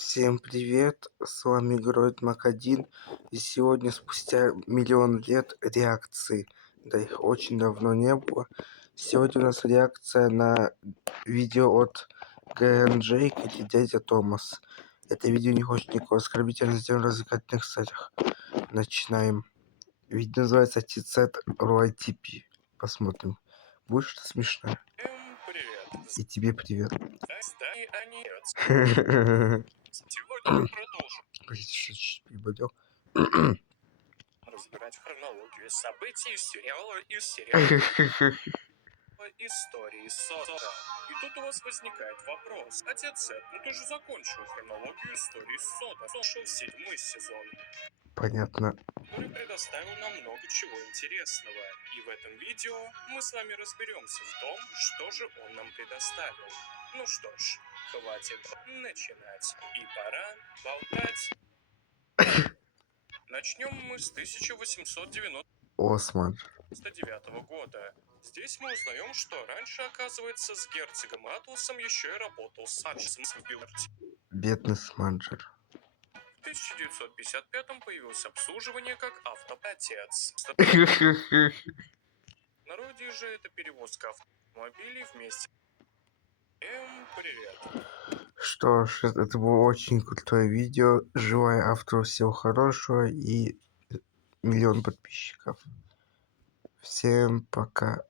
Всем привет, с вами Героид Мак 1, и сегодня спустя миллион лет реакции, да их очень давно не было. Сегодня у нас реакция на видео от Грэн Джейк или Дядя Томас. Это видео не хочет никакого оскорбительно сделано в развлекательных целях. Начинаем. Видео называется Тицет ROITP. Посмотрим. Будет что-то смешное. Привет. И тебе привет. Сегодня мы продолжим Простите, что чуть приболел. разбирать хронологию событий из сериала истории Сота. И тут у вас возникает вопрос. Отец Сет, ну ты же закончил хронологию истории Сота. Слушал 7-й сезон, Понятно. который предоставил нам много чего интересного. И в этом видео мы с вами разберемся в том, что же он нам предоставил. Ну что ж, хватит начинать. И пора болтать. Начнем мы с 1899 года. Здесь мы узнаем, что раньше, оказывается, с герцогом Атласом еще и работал Санчесом в Биларде. Бедный Сманджер. В 1955-м появилось обслуживание как автоотец. В народе же это перевозка автомобилей вместе. Привет. Что ж, это было очень крутое видео. Желаю автору всего хорошего и миллион подписчиков. Всем пока.